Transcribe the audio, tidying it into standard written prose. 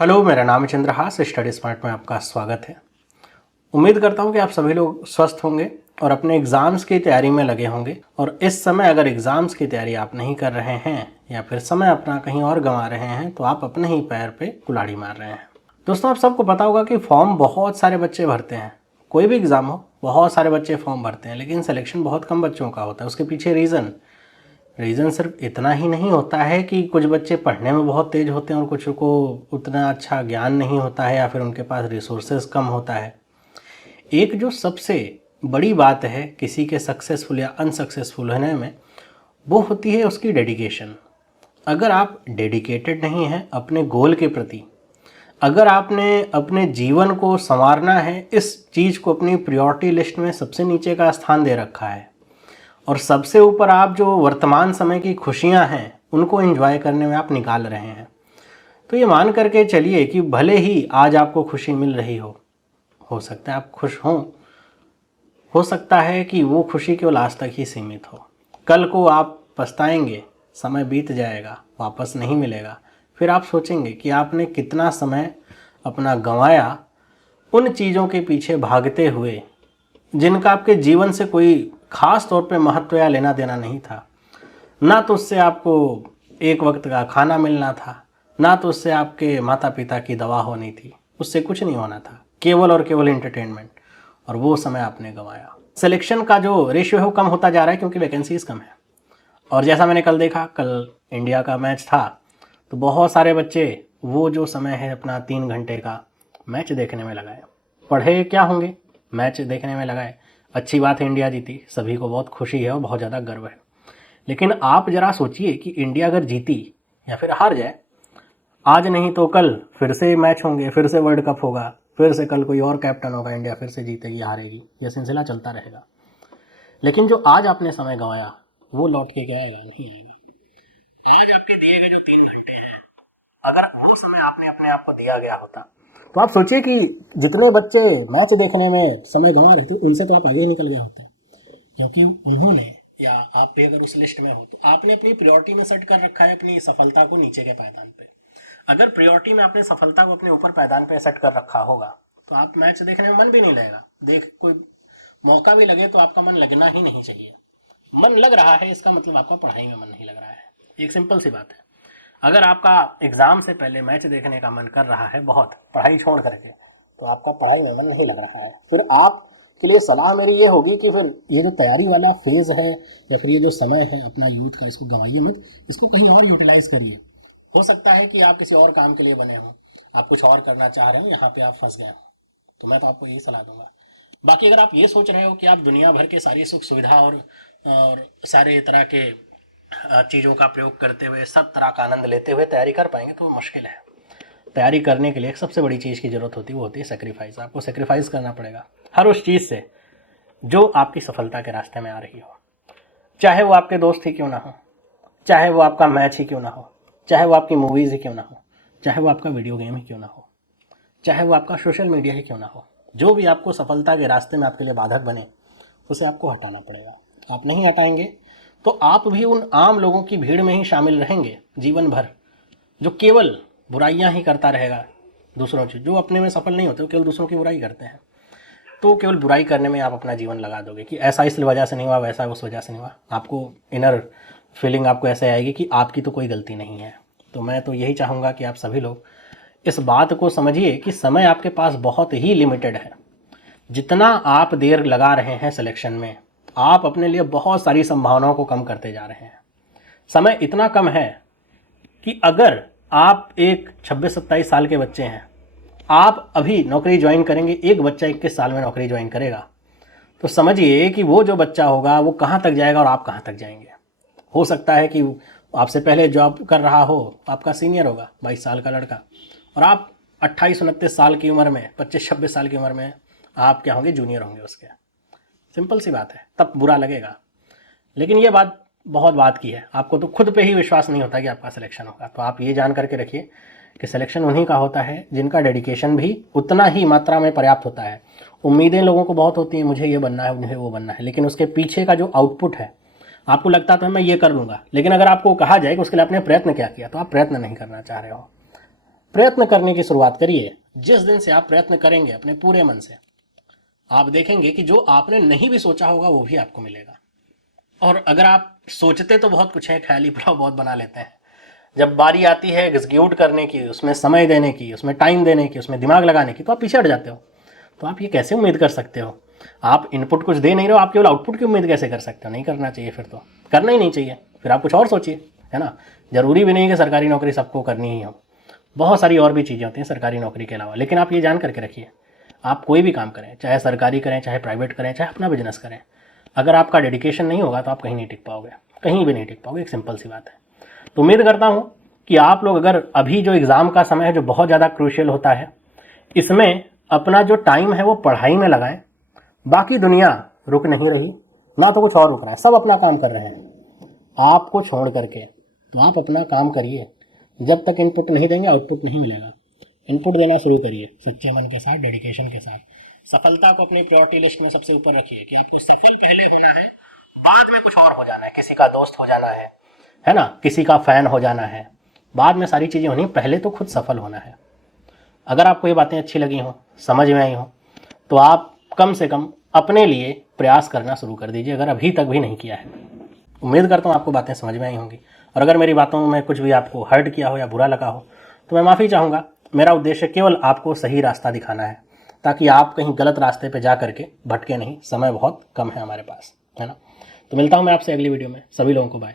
Hello, मेरा नाम है चंद्रहास। स्टडी स्मार्ट में आपका स्वागत है। उम्मीद करता हूँ कि आप सभी लोग स्वस्थ होंगे और अपने एग्ज़ाम्स की तैयारी में लगे होंगे। और इस समय अगर एग्ज़ाम्स की तैयारी आप नहीं कर रहे हैं या फिर समय अपना कहीं और गंवा रहे हैं तो आप अपने ही पैर पे कुल्हाड़ी मार रहे हैं। दोस्तों, आप सबको पता होगा कि फॉर्म बहुत सारे बच्चे भरते हैं। कोई भी एग्ज़ाम हो, बहुत सारे बच्चे फॉर्म भरते हैं, लेकिन सिलेक्शन बहुत कम बच्चों का होता है। उसके पीछे रीज़न सिर्फ इतना ही नहीं होता है कि कुछ बच्चे पढ़ने में बहुत तेज़ होते हैं और कुछ को उतना अच्छा ज्ञान नहीं होता है या फिर उनके पास रिसोर्सेज कम होता है। एक जो सबसे बड़ी बात है किसी के सक्सेसफुल या अनसक्सेसफुल होने में, वो होती है उसकी डेडिकेशन। अगर आप डेडिकेटेड नहीं हैं अपने गोल के प्रति, अगर आपने अपने जीवन को संवारना है, इस चीज़ को अपनी प्रायोरिटी लिस्ट में सबसे नीचे का स्थान दे रखा है और सबसे ऊपर आप जो वर्तमान समय की खुशियां हैं उनको एंजॉय करने में आप निकाल रहे हैं, तो ये मान करके चलिए कि भले ही आज आपको खुशी मिल रही हो सकता है आप खुश हों, हो सकता है कि वो खुशी केवल आज तक ही सीमित हो। कल को आप पछताएंगे, समय बीत जाएगा, वापस नहीं मिलेगा। फिर आप सोचेंगे कि आपने कितना समय अपना गंवाया उन चीज़ों के पीछे भागते हुए जिनका आपके जीवन से कोई खास तौर पे महत्व या लेना देना नहीं था। ना तो उससे आपको एक वक्त का खाना मिलना था, ना तो उससे आपके माता पिता की दवा होनी थी, उससे कुछ नहीं होना था, केवल और केवल एंटरटेनमेंट। और वो समय आपने गंवाया। सिलेक्शन का जो रेशियो है वो कम होता जा रहा है क्योंकि वैकेंसीज कम है। और जैसा मैंने कल देखा, कल इंडिया का मैच था, तो बहुत सारे बच्चे वो जो समय है अपना 3 घंटे का मैच देखने में लगाए। पढ़े क्या होंगे, मैच देखने में लगाए। अच्छी बात है, इंडिया जीती, सभी को बहुत खुशी है और बहुत ज़्यादा गर्व है। लेकिन आप ज़रा सोचिए कि इंडिया अगर जीती या फिर हार जाए, आज नहीं तो कल फिर से मैच होंगे, फिर से वर्ल्ड कप होगा, फिर से कल कोई और कैप्टन होगा, इंडिया फिर से जीतेगी हारेगी, ये सिलसिला चलता रहेगा। लेकिन जो आज आपने समय गंवाया वो लौट के आएगा नहीं आएगी। आज आपके दिए गए जो 3 घंटे हैं, अगर वो समय आपने अपने आप को दिया गया होता तो आप सोचिए कि जितने बच्चे मैच देखने में समय गंवा रहे थे उनसे तो आप आगे ही निकल गए होते, क्योंकि उन्होंने या आप भी अगर उस लिस्ट में हो तो आपने अपनी प्रायोरिटी में सेट कर रखा है अपनी सफलता को नीचे के पायदान पे। अगर प्रायोरिटी में आपने सफलता को अपने ऊपर पायदान पे सेट कर रखा होगा तो आप मैच देखने में मन भी नहीं लगेगा। देख कोई मौका भी लगे तो आपका मन लगना ही नहीं चाहिए। मन लग रहा है इसका मतलब आपको पढ़ाई में मन नहीं लग रहा है। एक सिंपल सी बात है। अगर आपका एग्जाम से पहले मैच देखने का मन कर रहा है बहुत, पढ़ाई छोड़ करके, तो आपका पढ़ाई में मन नहीं लग रहा है। फिर आप के लिए सलाह मेरी ये होगी कि फिर ये जो तैयारी वाला फेज है या फिर ये जो समय है अपना यूथ का, इसको गंवाइए मत, इसको कहीं और यूटिलाइज करिए। हो सकता है कि आप किसी और काम के लिए बने हो, आप कुछ और करना चाह रहे हो, यहाँ पे आप फंस गए हो, तो मैं तो आपको यही सलाह दूंगा। बाकी अगर आप ये सोच रहे हो कि आप दुनिया भर के सारी सुख सुविधा और सारे तरह के चीज़ों का प्रयोग करते हुए सब तरह का आनंद लेते हुए तैयारी कर पाएंगे तो वो मुश्किल है। तैयारी करने के लिए एक सबसे बड़ी चीज़ की ज़रूरत होती है, वो होती है सेक्रीफाइस। आपको सेक्रीफाइस करना पड़ेगा हर उस चीज़ से जो आपकी सफलता के रास्ते में आ रही हो, चाहे वो आपके दोस्त ही क्यों ना हो, चाहे वो आपका मैच ही क्यों ना हो, चाहे वो आपकी मूवीज़ ही क्यों ना हो, चाहे वो आपका वीडियो गेम ही क्यों ना हो, चाहे वो आपका सोशल मीडिया ही क्यों ना हो। जो भी आपको सफलता के रास्ते में आपके लिए बाधक बने उसे आपको हटाना पड़ेगा। आप नहीं हटाएंगे तो आप भी उन आम लोगों की भीड़ में ही शामिल रहेंगे जीवन भर, जो केवल बुराइयां ही करता रहेगा दूसरों की। जो अपने में सफल नहीं होते वो केवल दूसरों की बुराई करते हैं, तो केवल बुराई करने में आप अपना जीवन लगा दोगे कि ऐसा इस वजह से नहीं हुआ, वैसा उस वजह से नहीं हुआ। आपको इनर फीलिंग आपको ऐसे आएगी कि आपकी तो कोई गलती नहीं है। तो मैं तो यही चाहूँगा कि आप सभी लोग इस बात को समझिए कि समय आपके पास बहुत ही लिमिटेड है। जितना आप देर लगा रहे हैं सिलेक्शन में, आप अपने लिए बहुत सारी संभावनाओं को कम करते जा रहे हैं। समय इतना कम है कि अगर आप एक 26-27 साल के बच्चे हैं, आप अभी नौकरी ज्वाइन करेंगे, एक बच्चा 21 साल में नौकरी ज्वाइन करेगा, तो समझिए कि वो जो बच्चा होगा वो कहाँ तक जाएगा और आप कहाँ तक जाएंगे। हो सकता है कि आपसे पहले जॉब कर रहा हो, आपका सीनियर होगा 22 साल का लड़का, और आप 28-29 साल की उम्र में, 25-26 साल की उम्र में आप क्या होंगे, जूनियर होंगे उसके। सिंपल सी बात है, तब बुरा लगेगा। लेकिन ये बात बहुत बात की है, आपको तो खुद पे ही विश्वास नहीं होता कि आपका सिलेक्शन होगा। तो आप ये जान करके रखिए कि सिलेक्शन उन्हीं का होता है जिनका डेडिकेशन भी उतना ही मात्रा में पर्याप्त होता है। उम्मीदें लोगों को बहुत होती हैं, मुझे ये बनना है, मुझे वो बनना है, लेकिन उसके पीछे का जो आउटपुट है, आपको लगता तो है मैं ये कर लूँगा, लेकिन अगर आपको कहा जाए कि उसके लिए आपने प्रयत्न क्या किया, तो आप प्रयत्न नहीं करना चाह रहे हो। प्रयत्न करने की शुरुआत करिए। जिस दिन से आप प्रयत्न करेंगे अपने पूरे मन से, आप देखेंगे कि जो आपने नहीं भी सोचा होगा वो भी आपको मिलेगा। और अगर आप सोचते तो बहुत कुछ है, ख्याली पुलाव बहुत बना लेते हैं, जब बारी आती है एग्जीक्यूट करने की, उसमें समय देने की, उसमें टाइम देने की, उसमें दिमाग लगाने की, तो आप पीछे हट जाते हो। तो आप ये कैसे उम्मीद कर सकते हो? आप इनपुट कुछ दे नहीं रहे हो, आप केवल आउटपुट की उम्मीद कैसे कर सकते हो? नहीं करना चाहिए, फिर तो करना ही नहीं चाहिए। फिर आप कुछ और सोचिए, है ना। जरूरी भी नहीं कि सरकारी नौकरी सबको करनी ही हो, बहुत सारी और भी चीज़ें होती हैं सरकारी नौकरी के अलावा। लेकिन आप ये जान करके रखिए, आप कोई भी काम करें, चाहे सरकारी करें, चाहे प्राइवेट करें, चाहे अपना बिजनेस करें, अगर आपका डेडिकेशन नहीं होगा तो आप कहीं नहीं टिक पाओगे, कहीं भी नहीं टिक पाओगे। एक सिंपल सी बात है। तो उम्मीद करता हूँ कि आप लोग अगर अभी जो एग्ज़ाम का समय है जो बहुत ज़्यादा क्रूशियल होता है, इसमें अपना जो टाइम है वो पढ़ाई में लगाएं। बाकी दुनिया रुक नहीं रही, ना तो कुछ और रुक रहा है, सब अपना काम कर रहे हैं आपको छोड़ करके। तो आप अपना काम करिए। जब तक इनपुट नहीं देंगे आउटपुट नहीं मिलेगा। इनपुट देना शुरू करिए सच्चे मन के साथ, डेडिकेशन के साथ। सफलता को अपनी प्रायोरिटी लिस्ट में सबसे ऊपर रखिए कि आपको सफल पहले होना है, बाद में कुछ और हो जाना है, किसी का दोस्त हो जाना है ना, किसी का फैन हो जाना है, बाद में सारी चीज़ें होनी, पहले तो खुद सफल होना है। अगर आपको ये बातें अच्छी लगी हों, समझ में आई हों, तो आप कम से कम अपने लिए प्रयास करना शुरू कर दीजिए, अगर अभी तक भी नहीं किया है। उम्मीद करता हूँ आपको बातें समझ में आई होंगी। और अगर मेरी बातों में कुछ भी आपको हर्ट किया हो या बुरा लगा हो तो मैं माफ़ी चाहूँगा। मेरा उद्देश्य केवल आपको सही रास्ता दिखाना है, ताकि आप कहीं गलत रास्ते पे जा करके भटके नहीं। समय बहुत कम है हमारे पास, है ना। तो मिलता हूँ मैं आपसे अगली वीडियो में। सभी लोगों को बाय।